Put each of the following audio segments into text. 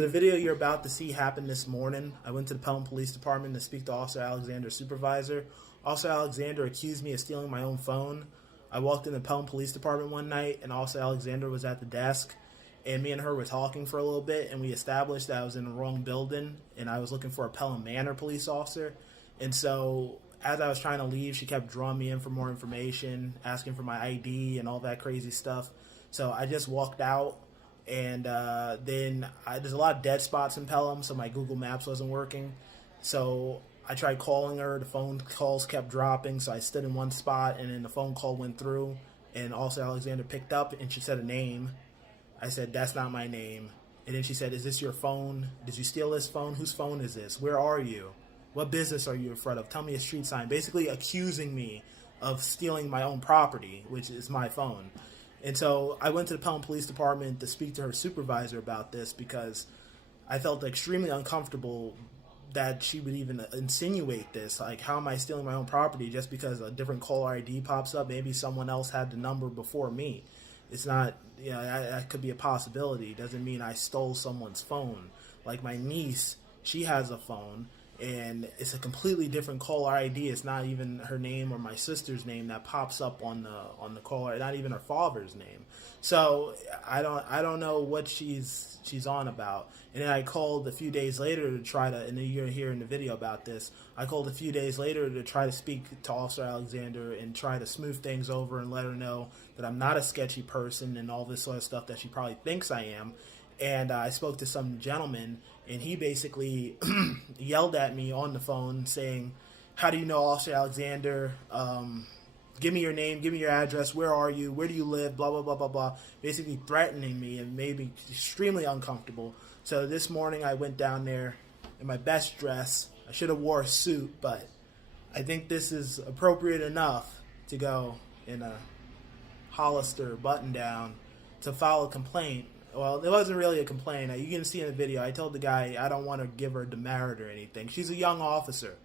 So the video you're about to see happened this morning. I went to the Pelham Police Department to speak to Officer Alexander's supervisor. Officer Alexander accused me of stealing my own phone. I walked in the Pelham Police Department one night, and Officer Alexander was at the desk, and me and her were talking for a little bit, and we established that I was in the wrong building, and I was looking for a Pelham Manor police officer. And so as I was trying to leave, she kept drawing me in for more information, asking for my ID and all that crazy stuff. So I just walked out. And then there's a lot of dead spots in Pelham, so my Google Maps wasn't working. So I tried calling her. The phone calls kept dropping, so I stood in one spot, and then the phone call went through, and Officer Alexander picked up, and she said a name. I said, "That's not my name." And then she said, "Is this your phone? Did you steal this phone? Whose phone is this? Where are you? What business are you in front of? Tell me a street sign." Basically accusing me of stealing my own property, which is my phone. And so I went to the Pelham Police Department to speak to her supervisor about this because I felt extremely uncomfortable that she would even insinuate this. Like, how am I stealing my own property just because a different caller ID pops up? Maybe someone else had the number before me. It's not, that could be a possibility. It doesn't mean I stole someone's phone. Like my niece, she has a phone, and it's a completely different caller ID. It's not even her name or my sister's name that pops up on the caller, not even her father's name. So I don't know what she's on about. And then I called a few days later to try to, and you're gonna hear in the video about this, I called a few days later to try to speak to Officer Alexander and try to smooth things over and let her know that I'm not a sketchy person and all this sort of stuff that she probably thinks I am. And I spoke to some gentleman, and he basically yelled at me on the phone saying, "How do you know Officer Alexander? Give me your name, give me your address, where are you, where do you live, blah, blah, blah, blah, blah." Basically threatening me and made me extremely uncomfortable. So this morning I went down there in my best dress. I should have wore a suit, but I think this is appropriate enough to go in a Hollister button down to file a complaint. Well, it wasn't really a complaint. You can see in the video, I told the guy I don't want to give her demerit or anything. She's a young officer.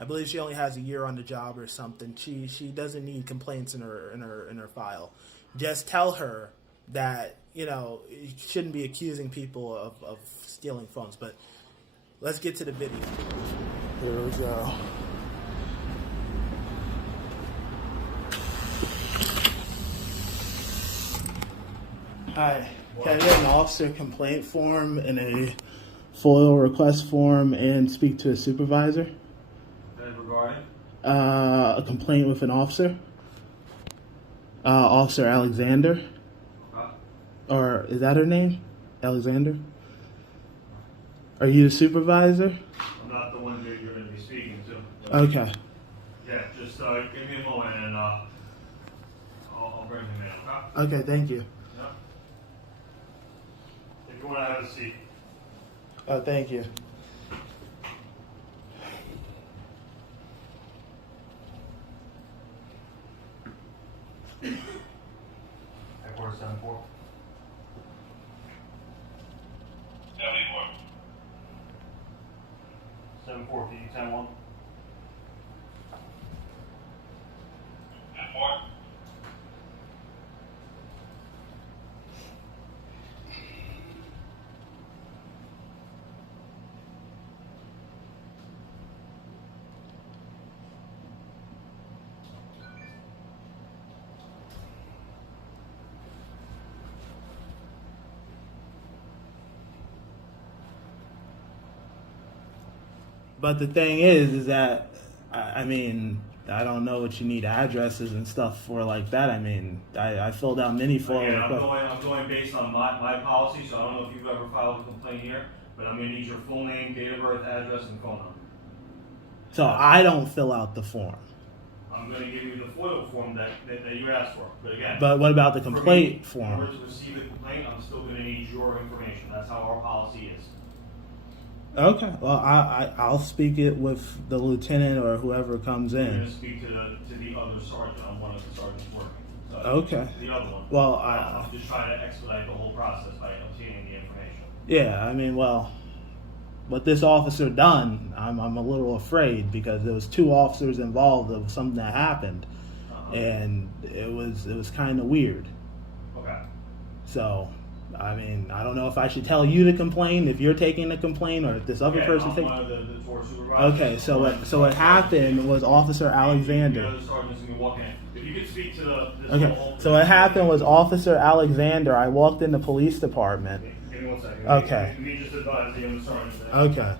I believe she only has a year on the job or something. She doesn't need complaints in her file. Just tell her that, you shouldn't be accusing people of stealing phones. But let's get to the video. Here we go. Hi. Can I get an officer complaint form and a FOIL request form and speak to a supervisor? And regarding? A complaint with an officer. Officer Alexander. Okay. Or is that her name? Alexander? Are you the supervisor? I'm not the one that you're going to be speaking to. Okay. Yeah, just give me a moment and I'll bring him in, okay? Okay, thank you. Yeah. If you want to have a seat. Oh, thank you. Headquarters 74. 74. 74, PD 10-1. 10-4. But the thing is that, I mean, I don't know what you need addresses and stuff for like that. I mean, I filled out many FOIL Again, requests. I'm going based on my policy, so I don't know if you've ever filed a complaint here, but I'm going to need your full name, date of birth, address, and phone number. So I don't fill out the form. I'm going to give you the FOIL form that you asked for. But again, But what about the complaint in order form? to receive the complaint, I'm still going to need your information. That's how our policy is. Okay, well, I'll speak it with the lieutenant or whoever comes I'm going in. to speak to the other sergeant. I'm one of the sergeants working. So Okay. The other one. Well, I'm just trying to expedite the whole process by obtaining the information. yeah, I mean, well, what this officer done, I'm a little afraid because there was two officers involved of something that happened, and it was kind of weird. Okay. So I mean, I don't know if I should tell you to complain, if you're taking the complaint, or if this other person's I'm taking. one of the tour supervisors. Okay, so what happened was Officer Alexander. The other sergeant's gonna be walking in. If you could speak to this Okay, whole- so what happened was Officer Alexander. I walked in the police department. Give me 1 second. Okay. Let me just advise the other sergeant. that- Okay.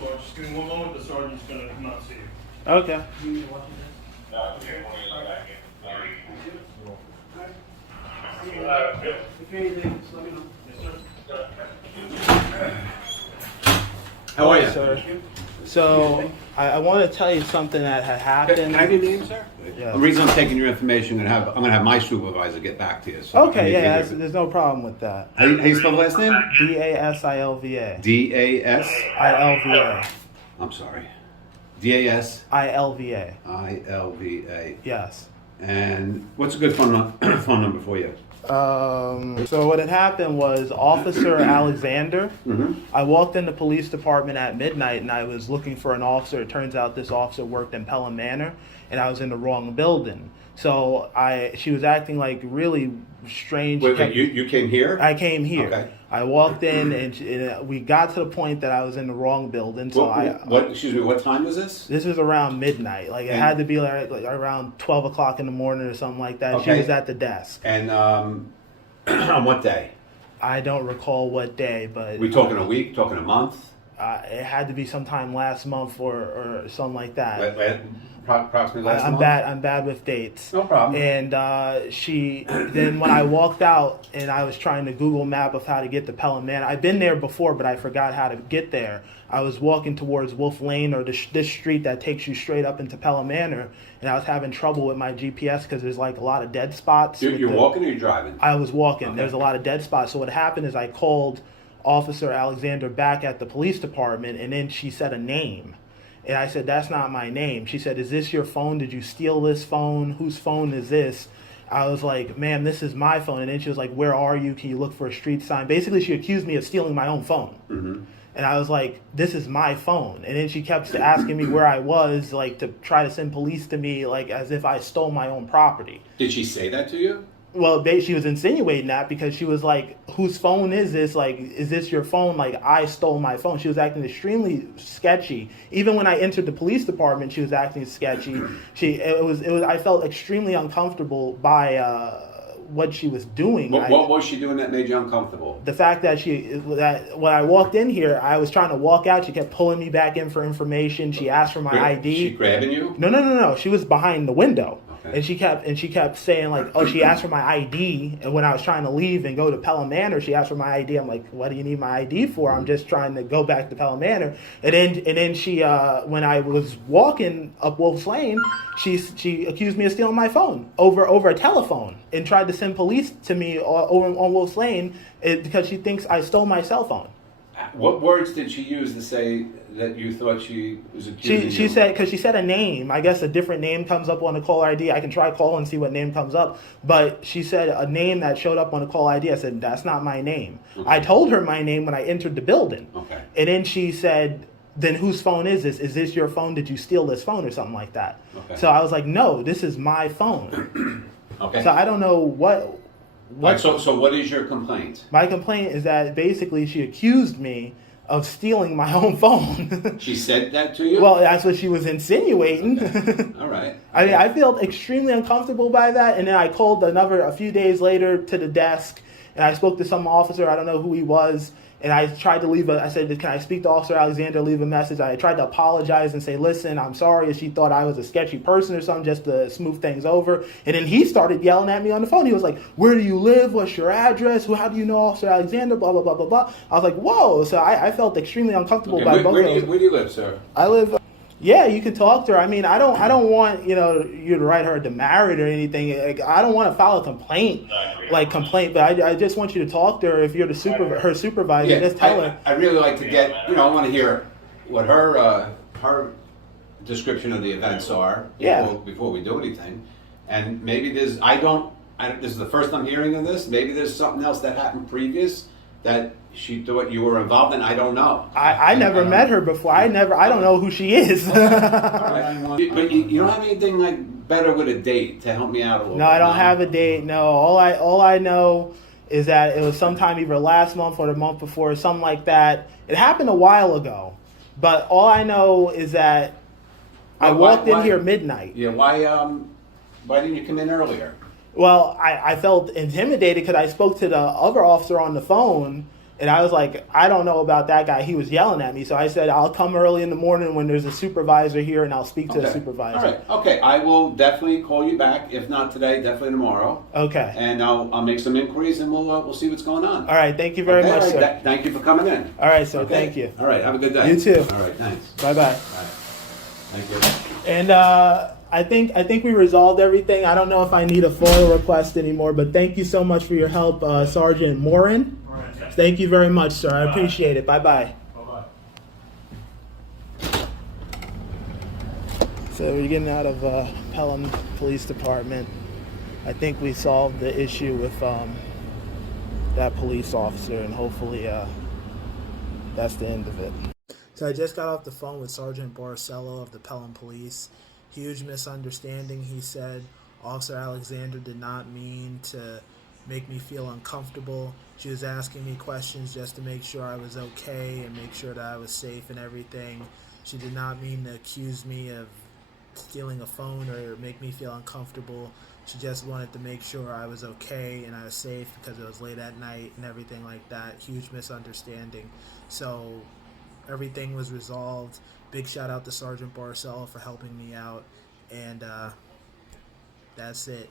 Well, just give me 1 moment. The sergeant's gonna not see you. Okay. How are you? Sir. So I want to tell you something that had happened. Can I have your name, sir? Yeah. The reason I'm taking your information, I'm gonna have my supervisor get back to you. So I Okay, need to yeah, hear- there's no problem with that. How you spell the last name? DASILVA. D-A-S? ILVA. I'm sorry. D-A-S? ILVA. I-L-V-A. Yes. And what's a good phone number for you? So what had happened was Officer Alexander. Mm-hmm. I walked in the police department at midnight and I was looking for an officer. It turns out this officer worked in Pelham Manor and I was in the wrong building. So she was acting like really strange. Wait, you came here? I came here. Okay. I walked in and we got to the point that I was in the wrong building. So Excuse me, what time was this? this was around midnight. Like it had to be like around 12 o'clock in the morning or something like that. Okay. She was at the desk. And on what day? I don't recall what day, but We talking a week, talking a month? it had to be sometime last month or something like that. Approximately last I'm month? I'm bad with dates. No problem. And then when I walked out and I was trying to Google map of how to get to Pelham Manor, I've been there before, but I forgot how to get there. I was walking towards Wolf Lane or this street that takes you straight up into Pelham Manor, and I was having trouble with my GPS because there's like a lot of dead spots. You're walking or you're driving? I was walking. Okay. There's a lot of dead spots. So what happened is I called Officer Alexander back at the police department, and then she said a name. And I said, that's not my name. She said, is this your phone? Did you steal this phone? Whose phone is this? I was like, ma'am, this is my phone. And then she was like, where are you? Can you look for a street sign? Basically, she accused me of stealing my own phone. Mm-hmm. And I was like, this is my phone. And then she kept asking me where I was, like to try to send police to me, like as if I stole my own property. Did she say that to you? Well, she was insinuating that because she was like, whose phone is this? Like, is this your phone? Like, I stole my phone. She was acting extremely sketchy. Even when I entered the police department, she was acting sketchy. I felt extremely uncomfortable by what she was doing. What was she doing that made you uncomfortable? The fact that when I walked in here, I was trying to walk out. She kept pulling me back in for information. She asked for my ID. She grabbing you? No. She was behind the window. Okay. And she kept saying like, oh, she asked for my ID. And when I was trying to leave and go to Pelham Manor, she asked for my ID. I'm like, what do you need my ID for? I'm just trying to go back to Pelham Manor. And then she, when I was walking up Wolf's Lane, she accused me of stealing my phone over a telephone and tried to send police to me over on Wolf's Lane because she thinks I stole my cell phone. What words did she use to say that you thought she was accusing you? She said, because she said a name. I guess a different name comes up on the caller ID. I can try call and see what name comes up. But she said a name that showed up on the call ID. I said, that's not my name. Okay. I told her my name when I entered the building. Okay. And then she said, then whose phone is this? Is this your phone? Did you steal this phone or something like that? Okay. So I was like, no, this is my phone. Okay. So I don't know what. Right, so what is your complaint? My complaint is that basically she accused me of stealing my own phone. She said that to you? Well, that's what she was insinuating. Okay. All right. I mean, I felt extremely uncomfortable by that, and then I called a few days later to the desk, and I spoke to some officer. I don't know who he was, and I tried to I said, can I speak to Officer Alexander, leave a message? I tried to apologize and say, listen, I'm sorry if she thought I was a sketchy person or something, just to smooth things over. And then he started yelling at me on the phone. He was like, where do you live? What's your address? How do you know Officer Alexander? Blah, blah, blah, blah, blah. I was like, whoa. So I felt extremely uncomfortable by both of those. Where do you live, sir? I live Yeah, you can talk to her. I mean, I don't want you to write her demerit or anything. Like, I don't want to file a complaint, but I just want you to talk to her. If you're her supervisor, Yeah, just tell her. I really like to get, I want to hear what her description of the events are before we do anything. And maybe this is the first I'm hearing of this. Maybe there's something else that happened previous that she thought you were involved in. I don't know. I never met her before. I don't know who she is. All right. But you don't have anything like better with a date to help me out a little bit? No, I don't have a date. No, all I know is that it was sometime either last month or the month before, or something like that. It happened a while ago, but all I know is that I walked in here midnight. Yeah, why didn't you come in earlier? Well, I felt intimidated because I spoke to the other officer on the phone, and I was like, I don't know about that guy. He was yelling at me. So I said, I'll come early in the morning when there's a supervisor here, and I'll speak to the supervisor. All right. Okay. I will definitely call you back. If not today, definitely tomorrow. Okay. And I'll make some inquiries, and we'll see what's going on. All right. Thank you very much, sir. Thank you for coming in. All right, sir. Okay. Thank you. All right. Have a good day. You too. All right. Thanks. Bye-bye. Bye. Thank you. And I think we resolved everything. I don't know if I need a FOIL request anymore, but thank you so much for your help, Sergeant Morin. Thank you very much, sir. I appreciate it. Bye-bye. Bye-bye. So we're getting out of Pelham Police Department. I think we solved the issue with that police officer, and hopefully that's the end of it. So I just got off the phone with Sergeant Borisello of the Pelham Police. Huge misunderstanding, he said. Officer Alexander did not mean to make me feel uncomfortable. She was asking me questions just to make sure I was okay and make sure that I was safe and everything. She did not mean to accuse me of stealing a phone or make me feel uncomfortable. She just wanted to make sure I was okay and I was safe because it was late at night and everything like that. Huge misunderstanding. So everything was resolved. Big shout out to Sergeant Borisello for helping me out. And that's it.